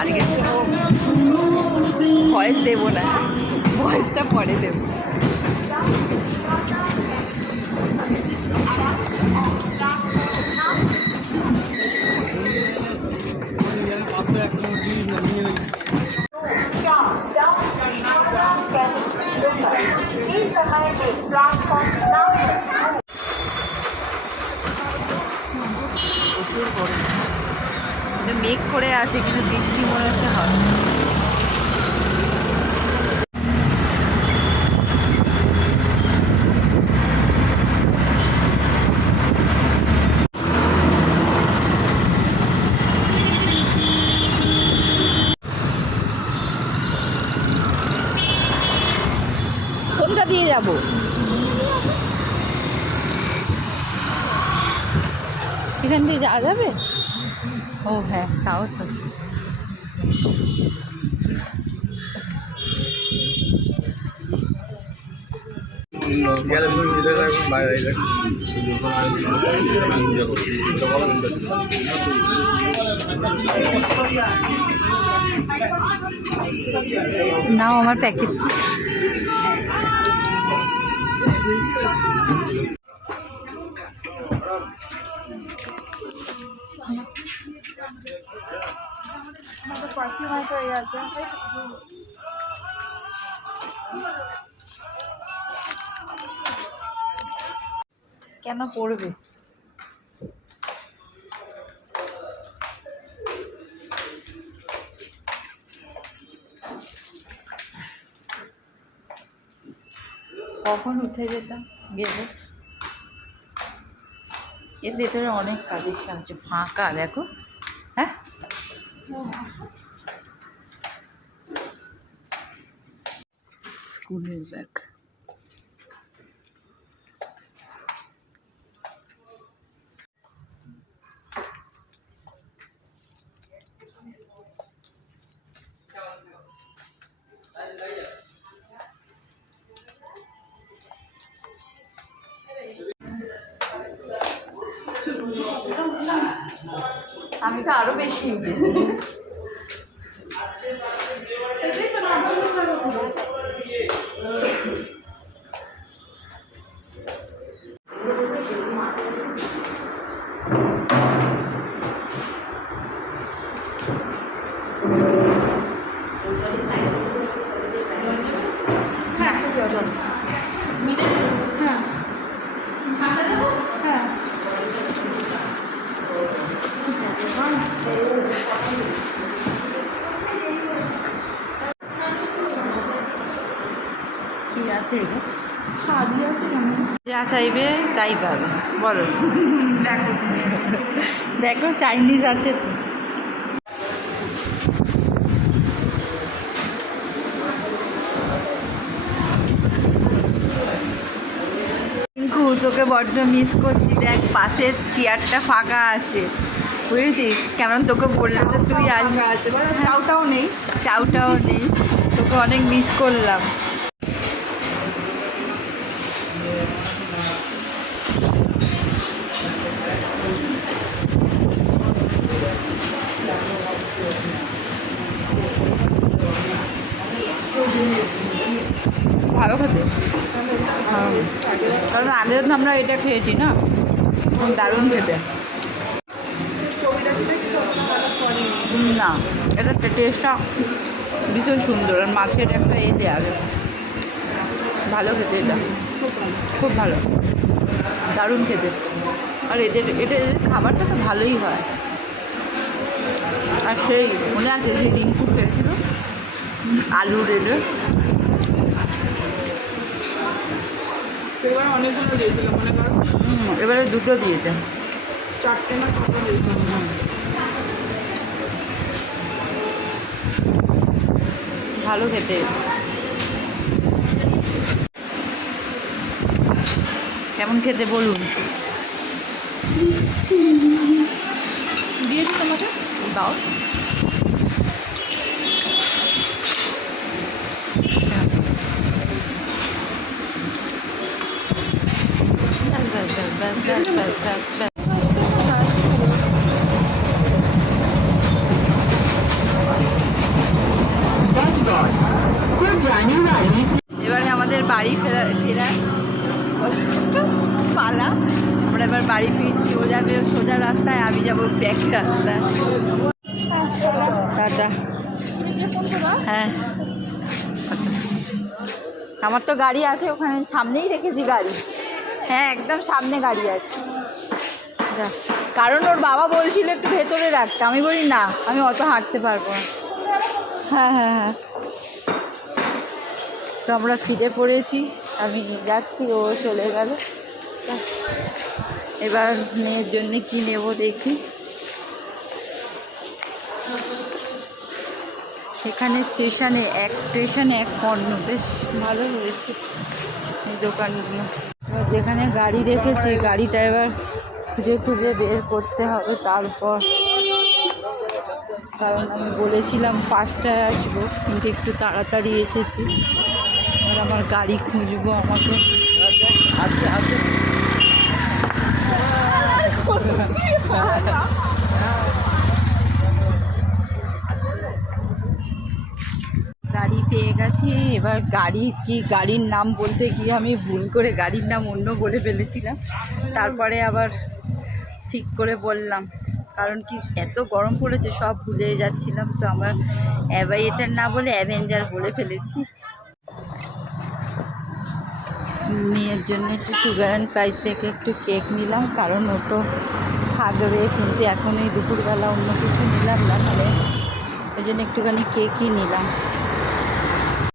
আজকে ভয়েস দেবো না, ভয়েসটা পরে দেবো। প্রচুর গরম, মেঘ করে আছে কিন্তু বৃষ্টি মনে হচ্ছে হবে। কোনটা দিয়ে যাবো? এখান দিয়ে যাওয়া যাবে? ও হ্যাঁ, তাও তো। নাও আমার প্যাকেট। কেন পড়বে? কখন উঠে যেতাম গেলে। এর ভেতরে অনেক কালেকশন আছে, ফাঁকা দেখো। হ্যাঁ, স্কুলের ব্যাগ। আমি তো আরো বেশি কি আছে? যা চাইবে তাই পাবে, বলো। দেখো দেখো, চাইনিজ আছে তো। টিঙ্কু, তোকে বড্ড মিস করছি। দেখ পাশের চেয়ারটা ফাঁকা আছে, বুঝেছিস? কেমন তোকে বললাম যে তুই আসবে, চাউটাও নেই, চাউটাও নেই, তোকে অনেক মিস করলাম। ভালো খেতে, কারণ আগে তো আমরা এটা খেয়েছি না, দারুণ খেতে। না, এটা টেস্টটা ভীষণ সুন্দর, আর মাছের একটা দেওয়া আগে ভালো খেতে, এটা খুব ভালো, দারুণ খেতে। আর এদের খাবারটা তো ভালোই হয়। আর সেই মনে আছে সেই রিঙ্কু খেয়েছিল আলুর এবারে অনেকগুলো দিয়েছিল মনে করো। এবারে দুটো দিয়েছে, 4টে না 5টা দিয়েছিল। ভালো খেতে। কেমন খেতে বলুন? দিয়েছি তোমাকে, দাও। ব্যাস বাড়ি ফিরছি, ও যাবে সোজা রাস্তায়, আমি যাবো ব্যাক রাস্তায়। টাটা। হ্যাঁ, আমার তো গাড়ি আছে ওখানে, সামনেই রেখেছি গাড়ি। হ্যাঁ, একদম সামনে গাড়ি আছে। যা। কারণ ওর বাবা বলছিল একটু ভেতরে রাখতে, আমি বলি না, আমি অত হাঁটতে পারবো না। হ্যাঁ হ্যাঁ হ্যাঁ। তো আমরা ফিরে পড়েছি, আমি যাচ্ছি, ও চলে গেল। এবার মেয়ের জন্য কি নেব দেখি। এখানে স্টেশনে এক পণ্য, বেশ ভালো হয়েছে এই দোকানগুলো। এবার যেখানে গাড়ি রেখেছি গাড়িটা এবার খুঁজে খুঁজে বের করতে হবে, তারপর, কারণ আমি বলেছিলাম 5টায় আসবো, কিন্তু একটু তাড়াতাড়ি এসেছি। আর আমার গাড়ি খুঁজবো আমাকে। গাড়ি পেয়ে গেছি। এবার গাড়ির নাম বলতে গিয়ে আমি ভুল করে গাড়ির নাম অন্য বলে ফেলেছিলাম, তারপরে আবার ঠিক করে বললাম, কারণ কি এত গরম পড়েছে সব ভুলে যাচ্ছিলাম। তো আমরা অ্যাভাইয়েটার না বলে অ্যাভেঞ্জার বলে ফেলেছি। মেয়ের জন্য একটু সুগার অ্যান্ড স্পাইস থেকে একটু কেক নিলাম, কারণ ও তো থাকবে, কিন্তু এখন এই দুপুরবেলা অন্য কিছু নিলাম না, মানে ওই জন্য একটুখানি কেকই নিলাম।